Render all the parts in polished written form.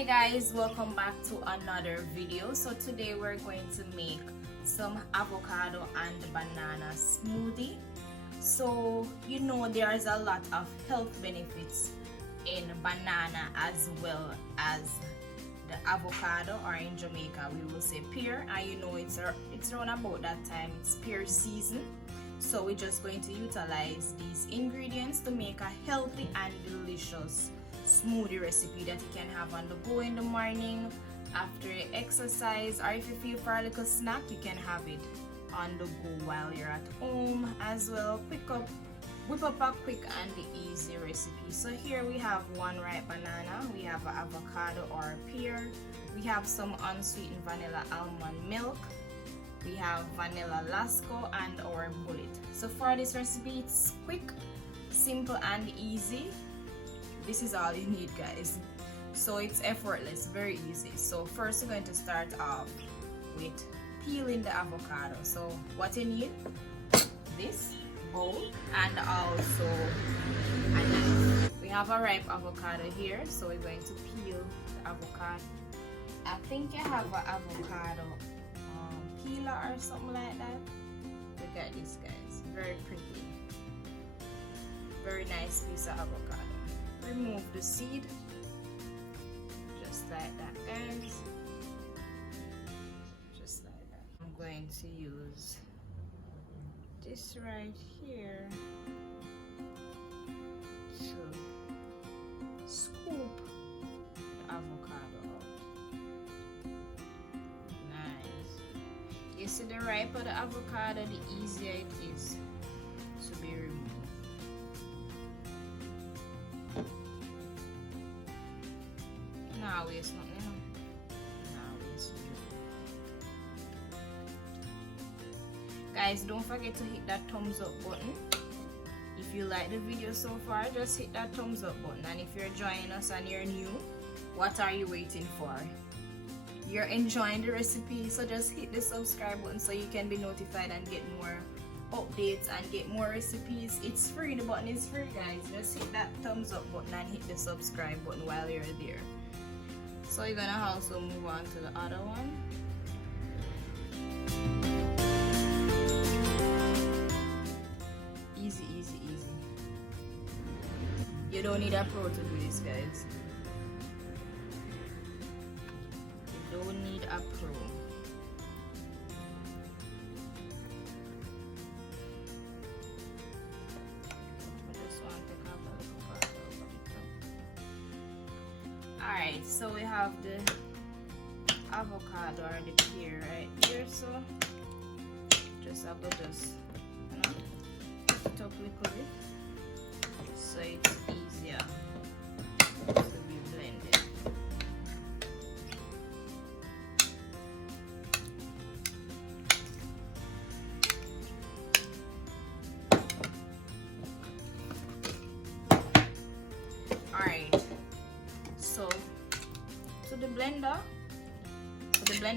Hi guys, welcome back to another video. So today we're going to make some avocado and banana smoothie. So you know there's a lot of health benefits in banana as well as the avocado, or in Jamaica we will say pear, and you know it's around about that time, it's pear season. So we're just going to utilize these ingredients to make a healthy and delicious smoothie recipe that you can have on the go in the morning, after your exercise, or if you feel for a little snack, you can have it on the go while you're at home as well. Whip up a quick and easy recipe. So here we have one ripe banana, we have an avocado or a pear, we have some unsweetened vanilla almond milk, we have vanilla lasco, and our bullet. So for this recipe, it's quick, simple and easy. This is all you need, guys. So it's effortless, very easy. So first we're going to start off with peeling the avocado. So what you need, this bowl and also a knife. We have a ripe avocado here, so we're going to peel the avocado. I think you have an avocado peeler or something like that. Look at this, guys, very pretty, very nice piece of avocado. Remove the seed, just like that, guys, just like that. I'm going to use this right here to scoop the avocado out. Nice. You see, the riper the avocado, the easier it is to be removed. Nah, waste nothing. Nah, waste nothing. Guys, don't forget to hit that thumbs up button. If you like the video so far, just hit that thumbs up button. And if you're joining us and you're new, what are you waiting for? You're enjoying the recipe, so just hit the subscribe button so you can be notified and get more updates and get more recipes. It's free, the button is free, guys. Just hit that thumbs up button and hit the subscribe button while you're there. So you're gonna also move on to the other one. Easy, easy, easy. You don't need a pro to do this, guys. You don't need a pro. Alright, so we have the avocado or the pear right here, so just have to just, you know, put it up a little bit so it's easier to be blended. Alright. So to the blender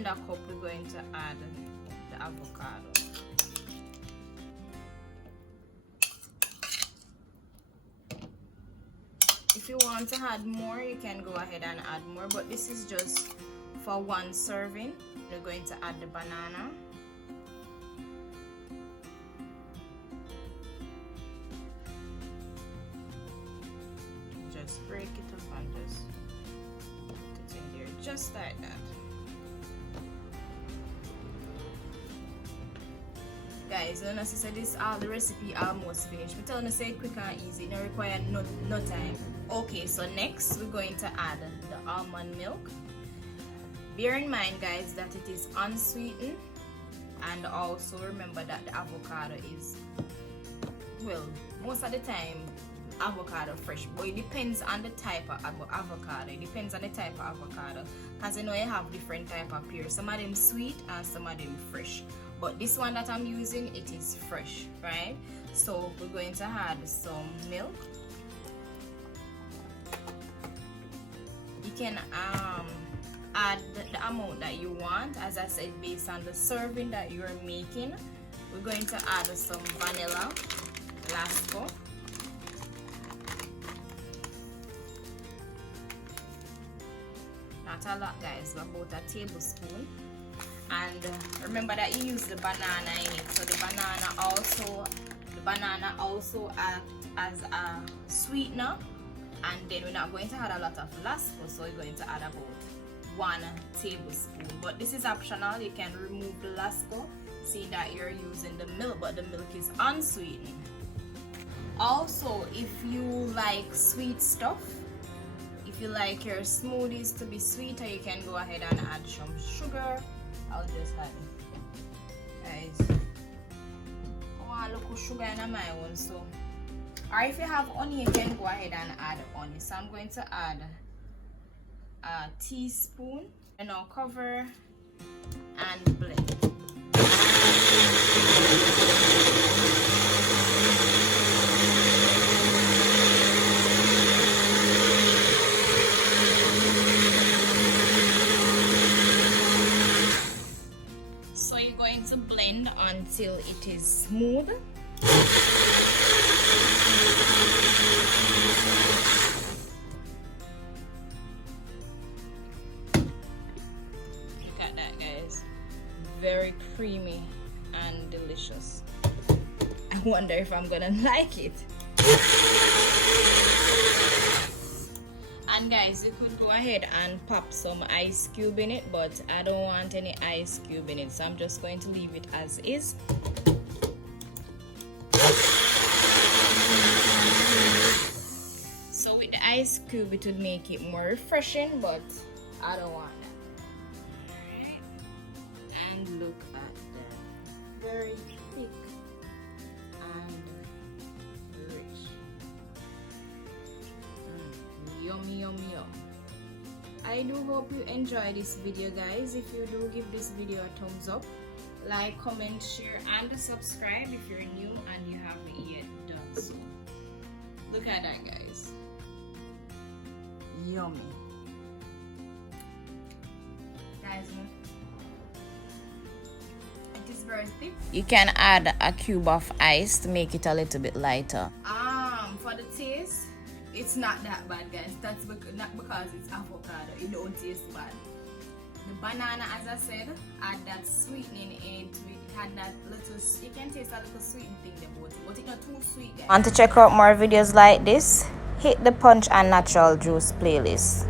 cup, we're going to add the avocado. If you want to add more, you can go ahead and add more, but this is just for one serving. We're going to add the banana. Just break it up and just put it in there, just like that. Guys, and as I said, this all the recipe almost finished. We're telling you, say quick and easy, no require no time. Okay, so next we're going to add the almond milk. Bear in mind, guys, that it is unsweetened, and also remember that the avocado is, well, most of the time avocado fresh, but it depends on the type of avocado. It depends on the type of avocado, because you know you have different type of pear. Some of them sweet and some of them fresh, but this one that I'm using, it is fresh, right? So we're going to add some milk. You can add the amount that you want, as I said, based on the serving that you're making. We're going to add some vanilla lasco. not a lot, guys, but about a tablespoon. And remember that you use the banana in it, so the banana also acts as a sweetener. And then we're not going to add a lot of lasco, so we're going to add about 1 tablespoon. But this is optional. You can remove the lasco, seeing that you're using the milk, but the milk is unsweetened. Also, if you like sweet stuff, if you like your smoothies to be sweeter, you can go ahead and add some sugar. I'll just add it, guys. I want a little sugar in my own, so. Or if you have honey, you can go ahead and add honey. So I'm going to add a teaspoon, and I'll cover and blend. So you're going to blend until it is smooth. Look at that, guys. Very creamy and delicious. I wonder if I'm gonna like it. And guys, you could go ahead and pop some ice cube in it, but I don't want any ice cube in it, so I'm just going to leave it as is. So with the ice cube, it would make it more refreshing, but I don't want that. Alright. And look at that. Very thick and rich. Yummy, yummy, yum. I do hope you enjoy this video, guys. If you do, give this video a thumbs up. Like, comment, share, and subscribe if you're new and you haven't yet done so. Look at that, guys. Yummy. Guys, it is very thick. You can add a cube of ice to make it a little bit lighter. For the taste, it's not that bad, guys. That's not because it's avocado. It don't taste bad. The banana, as I said, add that sweetening into it. It had that little, you can taste a little sweetening thing about it, but it's not too sweet, guys. Want to check out more videos like this? Hit the Punch and Natural Juice playlist.